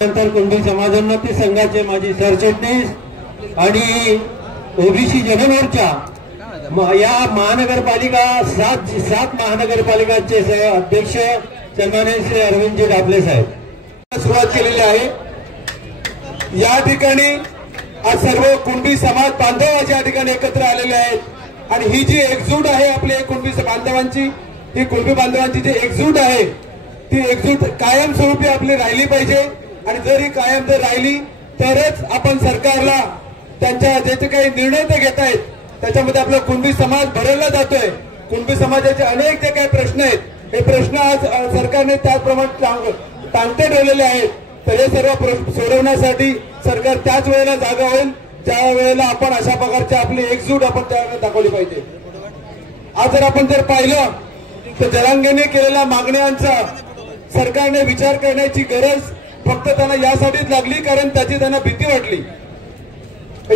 नंतर कुणबी समाजोन्नती संघाचे माजी सरचिटणीस आणि ओबीसी जनमोर्चा या महानगरपालिका सात महानगरपालिकांचे अध्यक्ष सन्माननीय श्री अरविंदजी डाबले साहेब सुरुवात केलेली आहे। या ठिकाणी आज सर्व कुणबी समाज बांधव या ठिकाणी एकत्र आलेले आहेत आणि ही जी एकजूट आहे आपल्या कुणबी बांधवांची, ही कुणबी बांधवांची जी एकजूट आहे ती एकजूट कायमस्वरूपी आपली राहिली पाहिजे आणि जर ही कायम जर राहिली तरच आपण सरकारला त्यांच्या जे काही निर्णय ते घेत आहेत त्याच्यामध्ये आपला कुणबी समाज भरवला जातोय। कुणबी समाजाचे अनेक जे काही प्रश्न आहेत हे प्रश्न आज सरकारने त्याचप्रमाणे तांते ठेवलेले आहेत, तर हे सर्व सोडवण्यासाठी सरकार त्याच वेळेला जागा होईल ज्या वेळेला आपण अशा प्रकारची आपली एकजूट आपण त्यावेळेला दाखवली पाहिजे। आज जर आपण पाहिलं तर जरांगेने केलेल्या मागण्यांचा सरकारने विचार करण्याची गरज फक्त त्यांना यासाठीच लागली कारण त्याची त्यांना भीती वाटली।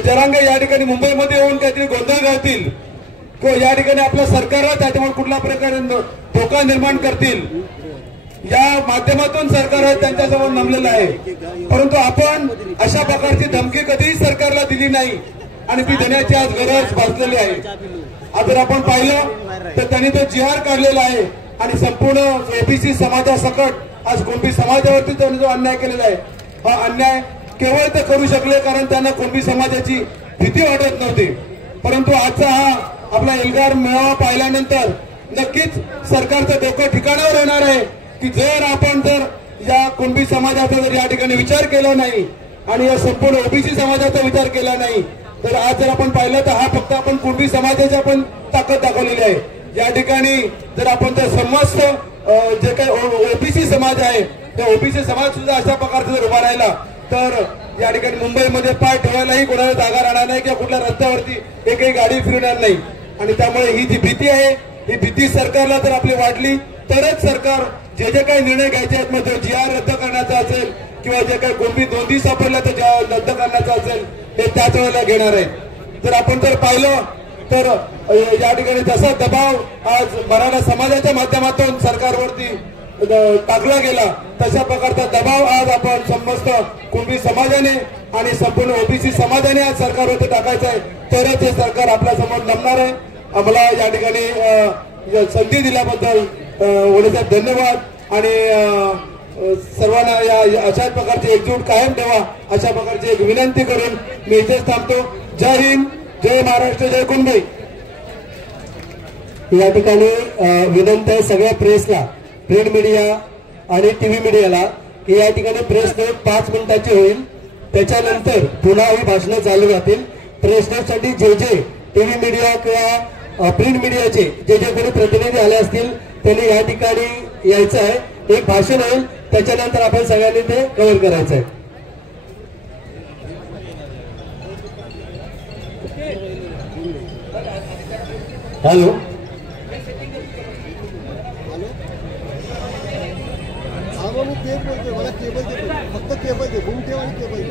जरांगे या ठिकाणी मुंबईमध्ये येऊन काहीतरी गोंधळ घालतील किंवा या ठिकाणी आपल्या सरकारला त्याच्यामुळे कुठल्या प्रकारे धोका निर्माण करतील या माध्यमातून सरकार त्यांच्यासमोर नमलेलं आहे, परंतु आपण अशा प्रकारची धमकी कधीही सरकारला दिली नाही आणि ती देण्याची आज गरज भासलेली आहे। आज जर आपण पाहिलं तर त्यांनी तो जिहार काढलेला आहे आणि संपूर्ण ओबीसी समाजासकट आज कुणबी समाजावरती त्यांनी जो अन्याय केलेला आहे हा अन्याय केवळ ते करू शकले कारण त्यांना कुणबी समाजाची भीती वाटत नव्हती, परंतु आजचा हा आपला एल्गार मेळावा पाहिल्यानंतर नक्कीच सरकारचं डोकं ठिकाणावर येणार आहे की जर आपण या कुणबी समाजाचा जर या ठिकाणी विचार केला नाही आणि या संपूर्ण ओबीसी समाजाचा विचार केला नाही तर आज जर आपण पाहिलं तर हा फक्त आपण कुणबी समाजाची आपण ताकद दाखवलेली आहे। या ठिकाणी जर आपण त्या समस्त जे काही ओबीसी समाज आहे त्या ओबीसी समाज सुद्धा अशा प्रकारचा जर उभा राहिला तर या ठिकाणी मुंबईमध्ये पाय ठेवायलाही कोणाला जागा राहणार नाही किंवा कुठल्या रस्त्यावरती एकही गाडी फिरणार नाही आणि त्यामुळे ही जी भीती आहे ही भीती सरकारला जर आपली वाढली तरच सरकार जे जे काही निर्णय घ्यायचे आहेत मग जीआर रद्द करण्याचा असेल किंवा जे काही कुणबी नोंदी सापडल्या तर रद्द करण्याचा असेल हे त्याच वेळेला घेणार आहेत। जर आपण पाहिलं तर या ठिकाणी जसा दबाव आज मराठा समाजाच्या माध्यमातून सरकारवरती टाकला गेला तशा प्रकारचा दबाव आज आपण समस्त कुणबी समाजाने आणि संपूर्ण ओबीसी समाजाने आज सरकारवरती टाकायचा आहे तरच हे सरकार आपल्या समोर नमणार आहे। आम्हाला या ठिकाणी संधी दिल्याबद्दल ओढेचा धन्यवाद आणि सर्वांना या अशा प्रकारची एकजूट कायम ठेवा अशा प्रकारची एक विनंती करून मी इथेच थांबतो। जय हिंद, जय महाराष्ट्र, जय कुणबी। या ठिकाणी विनंती आहे सगळ्या प्रेसला, प्रिंट मीडिया आणि टीव्ही मीडियाला की या ठिकाणी प्रेस नोट 5 मिनिटाची होईल, त्याच्यानंतर पुन्हा ही भाषणं चालू राहतील। प्रेस नोटसाठी जे टीव्ही मीडिया किंवा प्रिंट मीडियाचे जे कोणी प्रतिनिधी आले असतील त्यांनी या ठिकाणी यायचं आहे, एक भाषण होईल त्याच्यानंतर आपण सगळ्यांनी ते कव्हर करायचं आहे। हॅलो मला केबल दे, फक्त केबल दे, बूम ठेव आणि केबल दे।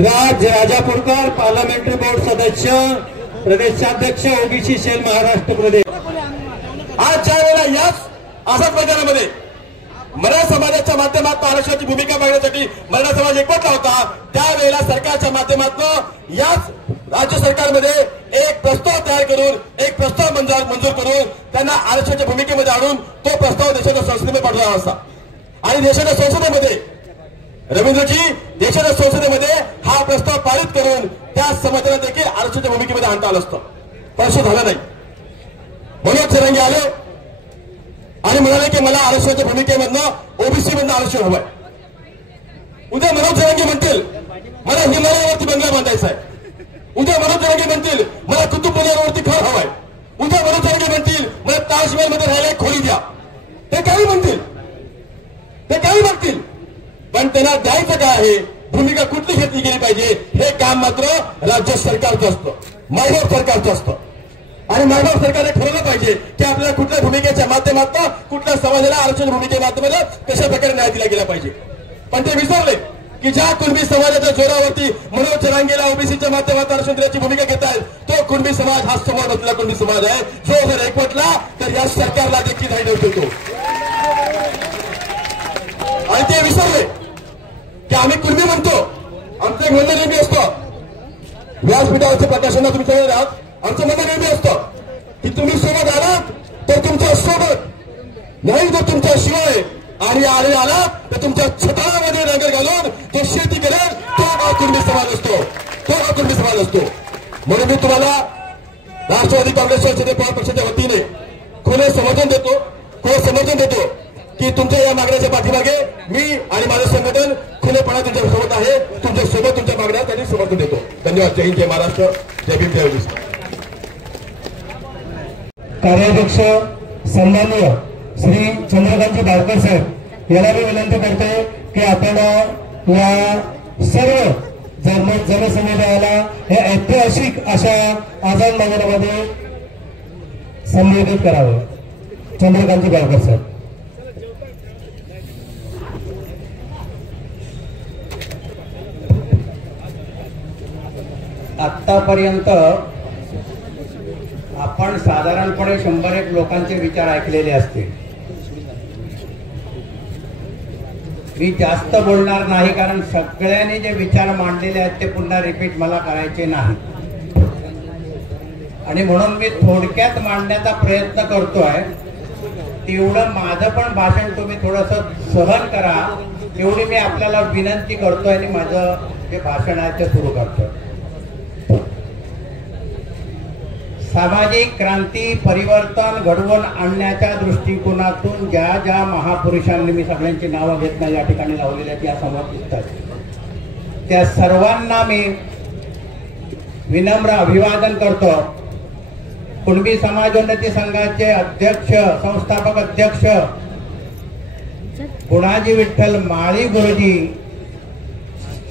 राज राजापूरकर, पार्लमेंटरी बोर्ड सदस्य, प्रदेशाध्यक्ष ओबीसी सेल महाराष्ट्र प्रदेश। आज ज्या वेळेला याच आझाद मैदानामध्ये मराठा समाजाच्या माध्यमातून आरक्षणाची भूमिका मागण्यासाठी मराठा समाज एकवटला होता त्यावेळेला सरकारच्या माध्यमातून याच राज्य सरकारमध्ये एक प्रस्ताव तयार करून एक प्रस्ताव मंजूर करून त्यांना आरक्षणाच्या भूमिकेमध्ये आणून तो प्रस्ताव देशाच्या संसदेमध्ये पाठवला असता आणि देशाच्या संसदेमध्ये रवींद्रजी देशाच्या संसदेमध्ये हा प्रस्ताव पारित करून त्या समाजाला देखील आरक्षणाच्या भूमिकेमध्ये आणता आलं असतं, परंतु झालं नाही। मनोज जरांगे आले आणि म्हणाले की मला आरक्षणाच्या भूमिकेमधनं ओबीसी मधनं आरक्षण हवंय। उद्या मनोज जरांगे म्हणतील मला हिमालयावरती बंगला बांधायचा आहे, उद्या मनोज जरांगे म्हणतील मला कुतुब मिनारवरती घर हवंय, उद्या मनोज जरांगे म्हणतील मला ताजमहल मध्ये राहायला एक खोली द्या, ते काही म्हणतील, ते काही मागतील, पण त्यांना द्यायचं काय आहे, भूमिका कुठली घेतली गेली पाहिजे हे काम मात्र राज्य सरकारचं असतं, मायनॉर सरकारचं असतं आणि मायनॉर सरकारने ठरवलं पाहिजे की आपल्याला कुठल्या भूमिकेच्या माध्यमातून कुठल्या समाजाला आरक्षण भूमिकेच्या माध्यमातून कशा प्रकारे न्याय दिला गेला पाहिजे। पण ते विसरले की ज्या कुणबी समाजाच्या जोरावरती मनोज जरांगेला ओबीसीच्या माध्यमातून आरक्षण देण्याची भूमिका घेत आहेत तो कुणबी समाज हा समोर असलेला कुणबी समाज आहे जो जर एकवटला तर या सरकारला देखील धाडी देऊ शकतो। विसरले की आम्ही कुणबी म्हणतो. आमचं एक म्हणणं नेहमी असतं, व्यासपीठावरच्या प्रकाशनाला तुम्ही सगळे आहात, आमचं म्हणणं नेहमी असतं की तुम्ही सोबत आलात तर तुमच्या सोबत, नाही तर तुमच्या शिवाय, आणि आला तर तुमच्या छतामध्ये नांगर घालून तो शेती करेल, तो हा कुणबी समाज असतो, तो हा कुणबी समाज असतो. म्हणून मी तुम्हाला राष्ट्रवादी काँग्रेस पवार पक्षाच्या वतीने खुले समर्थन देतो की तुमच्या या मागण्याच्या पाठीमागे मी आणि माझं संघटन खुलेपणा तुमच्या सोबत आहे. तुमच्या सोबत तुमच्या मागण्या त्यांनी समर्थन देतो. धन्यवाद. जय हिंद, जय महाराष्ट्र, जय भीम, जय ओबीसी. कार्याध्यक्ष सन्माननीय श्री चंद्रकांतजी बावकर साहेब यांना मी विनंती करते की आपण या सर्व जनसमुदायाला हे ऐतिहासिक अशा आझाद मैदानामध्ये संबोधित करावं. चंद्रकांतजी बावकर साहेब. आतापर्यंत आपण साधारणपणे 100 लोकांचे विचार ऐकलेले असतील. मी जास्त बोलणार नाही, कारण सगळ्यांनी जे विचार मांडलेले आहेत ते पुन्हा रिपीट मला करायचे नाही, आणि म्हणून मी थोडक्यात मांडण्याचा प्रयत्न करतोय. तेवढं माझं पण भाषण तुम्ही थोडंसं सहन करा, एवढी मी आपल्याला विनंती करतोय आणि माझं जे भाषण आहे ते सुरू करतोय. सामाजिक क्रांती परिवर्तन घडवून आणण्याच्या दृष्टिकोनातून ज्या ज्या महापुरुषांनी, मी सगळ्यांची नावं घेत नाही, या ठिकाणी लावलेल्या त्या समोर दिसतात, त्या सर्वांना मी विनम्र अभिवादन करतो. कुणबी समाजोन्नती संघाचे अध्यक्ष, संस्थापक अध्यक्ष गुणाजी विठ्ठल माळी गुरुजी,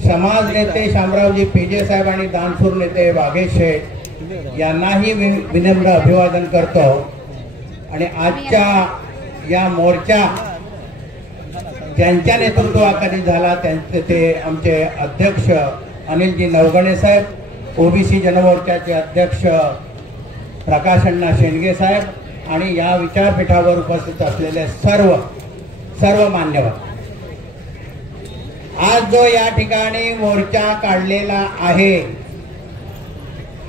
समाज नेते शामरावजी पेजे साहेब आणि दानशूर नेते वाघेश शेठ यांनाही विनम्र अभिवादन करतो. आणि आजच्या या मोर्चा ज्यांच्या नेतृत्वाखाली झाला त्यांचे ते आमचे अध्यक्ष अनिलजी नवगणे साहेब, ओबीसी जनमोर्चाचे अध्यक्ष प्रकाशअण्णा शेंडगे साहेब, आणि या विचारपीठावर उपस्थित असलेले सर्व मान्यवर. आज जो या ठिकाणी मोर्चा काढलेला आहे,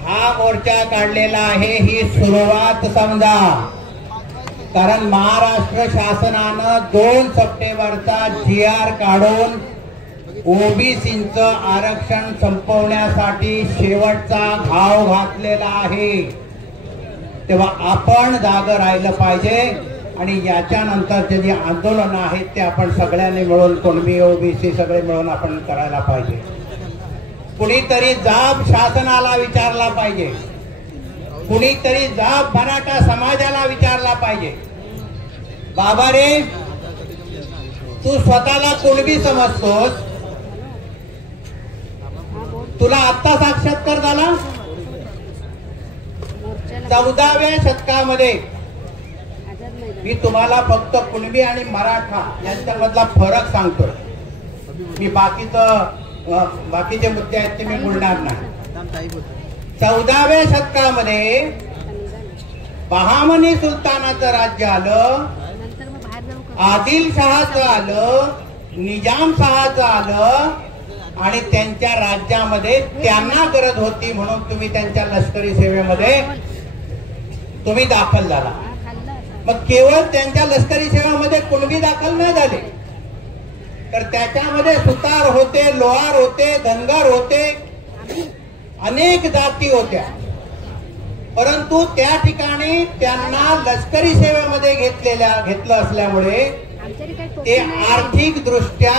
हा मोर्चा काढलेला आहे ही सुरुवात समजा. कारण महाराष्ट्र शासनानं 2 सप्टेंबरचा GR काढून ओबीसींचं आरक्षण संपवण्यासाठी शेवटचा घाव घातलेला आहे. तेव्हा आपण जागं राहिलं पाहिजे, आणि याच्यानंतरचे जे आंदोलन आहेत ते आपण सगळ्यांनी मिळून, कुणबी ओबीसी सगळे मिळून आपण करायला पाहिजे. कुणीतरी जाब शासनाला विचारला पाहिजे, कुणीतरी जाब मराठा समाजाला विचारला पाहिजे. बाबा रे, तू स्वतःला कुणबी समजतोस, तुला आत्ता साक्षात्कार झाला. 14व्या शतकामध्ये मी तुम्हाला फक्त कुणबी आणि मराठा यांच्यामधला फरक सांगतोय. मी बाकीचे मुद्दे आहेत ते मी बोलणार नाही. 14व्या शतकामध्ये बहामनी सुलतानाचं राज्य आलं, आदिलशहाचं आलं, निजामशहाचं आलं, आणि त्यांच्या राज्यामध्ये त्यांना गरज होती म्हणून तुम्ही त्यांच्या लष्करी सेवेमध्ये तुम्ही दाखल झाला. मग केवळ त्यांच्या लष्करी सेवेमध्ये कुणबी दाखल नाही झाले, तर त्याच्यामध्ये सुतार होते, लोहार होते, धनगर होते, अनेक जाती होत्या. परंतु त्या ठिकाणी त्यांना लष्करी सेवेमध्ये घेतलं असल्यामुळे ते आर्थिक दृष्ट्या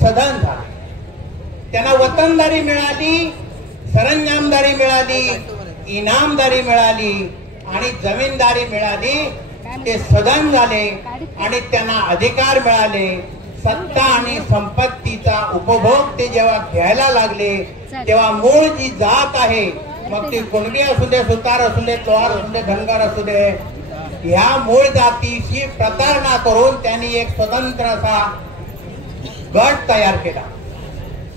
सधन झाले. त्यांना वतनदारी मिळाली, सरंजामदारी मिळाली, इनामदारी मिळाली आणि जमीनदारी मिळाली. ते सधन झाले आणि त्यांना अधिकार मिळाले. सत्ता आणि संपत्तीचा उपभोग ते जेव्हा घ्यायला लागले तेव्हा मूळ जी जात आहे, मग ती कुणबी असू दे, सुतार असू दे, लोहार असू दे, धनगर असू दे, ह्या मूळ जातीची प्रतारणा करून त्यांनी एक स्वतंत्र असा गट तयार केला.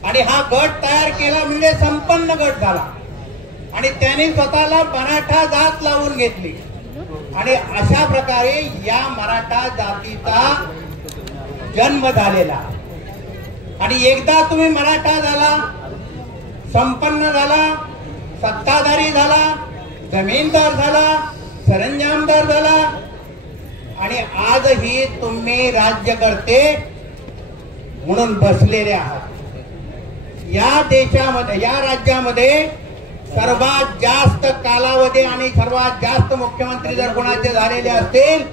आणि हा गट तयार केला म्हणजे संपन्न गट झाला. आणि त्यांनी स्वतःला मराठा जात लावून घेतली. आणि अशा प्रकारे या मराठा जातीचा जन्म झालेला. आणि एकदा तुम्ही मराठा झाला, संपन्न झाला, सत्ताधारी झाला, जमीनदार झाला, सरंजामदार झाला आणि आजही तुम्ही राज्यकर्ते म्हणून बसलेले आहात. या देशामध्ये, या राज्यामध्ये सर्वात जास्त कालावधी आणि सर्वात जास्त मुख्यमंत्री जर कोणाचे झालेले असतील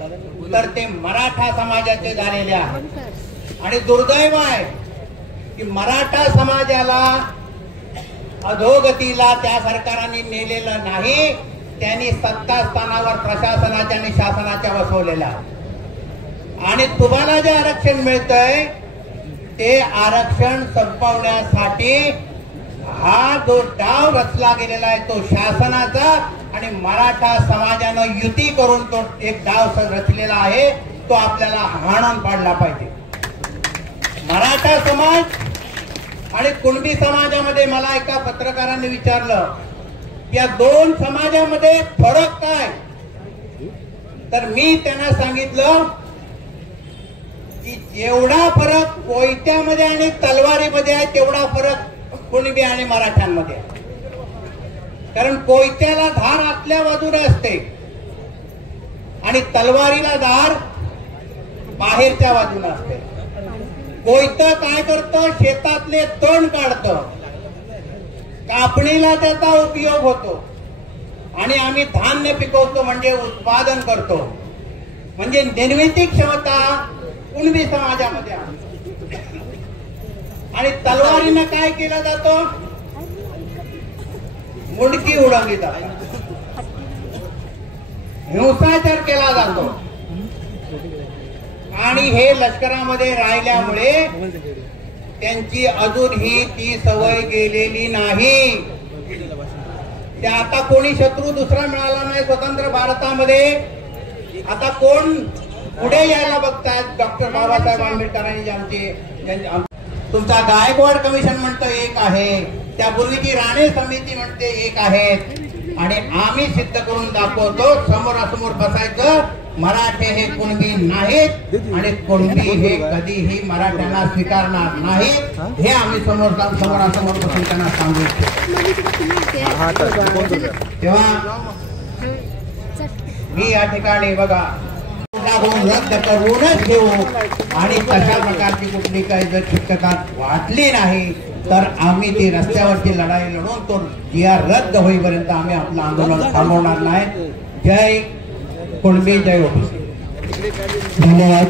तर ते मराठा समाजाचे झालेले आहेत. आणि दुर्दैव आहे की मराठा समाजाला अधोगतीला त्या सरकारांनी नेलेलं नाही, त्यांनी सत्ता स्थानावर प्रशासनाच्या आणि शासनाच्या बसवलेल्या. आणि तुम्हाला जे आरक्षण मिळतंय ते आरक्षण संपवण्यासाठी हा जो डाव रचला गेलेला आहे तो शासनाचा आणि मराठा समाजानं युती करून तो एक डाव रचलेला आहे, तो आपल्याला हाणून पाडला पाहिजे. मराठा समाज आणि कुणबी समाजामध्ये मला एका पत्रकारांनी विचारलं या दोन समाजामध्ये फरक काय, तर मी त्यांना सांगितलं की जेवढा फरक कोयत्यामध्ये आणि तलवारीमध्ये आहे तेवढा फरक कुणबी आणि मराठ्यांमध्ये आहे. कारण कोयत्याला धार आतल्या बाजूने असते आणि तलवारीला धार बाहेरच्या बाजूने असते. कोयतं काय करतं, शेतातले तण काढतं, कापणीला त्याचा उपयोग होतो आणि आम्ही धान्य पिकवतो म्हणजे उत्पादन करतो. म्हणजे निर्मिती क्षमता कुणबी समाजामध्ये आहे. आणि तलवारीनं काय केलं जातं, मुंडकी उडवली जातात, हिंसाचार केला जातो. आणि हे लष्करामध्ये राहिल्यामुळे त्यांची अजूनही ती सवय गेलेली नाही. त्या आता कोणी शत्रू दुसरा मिळाला नाही स्वतंत्र भारतामध्ये. आता कोण पुढे यायला बघतायत, डॉक्टर बाबासाहेब आंबेडकरांनी ज्यांची तुमचा गायकवाड कमिशन म्हणतं एक आहे, त्यापूर्वीची राणे समिती म्हणते एक आहेत आणि आम्ही सिद्ध करून दाखवतो. समोरासमोर बसायचं, मराठे हे कुणबी नाहीत आणि कुणबी हे कधीही मराठ्यांना स्वीकारणार नाहीत, हे आम्ही समोरासमोर बसून त्यांना सांगू. तेव्हा मी या ठिकाणी बघा रद्द करूनच घेऊ आणि तशा प्रकारची कुठली काही जर शक्यता वाटली नाही तर आम्ही ती रस्त्यावरची लढाई लढून तो GR रद्द होईपर्यंत आम्ही आपलं आंदोलन थांबवणार नाही. जय कुणबी, जय ओबीसी. धन्यवाद.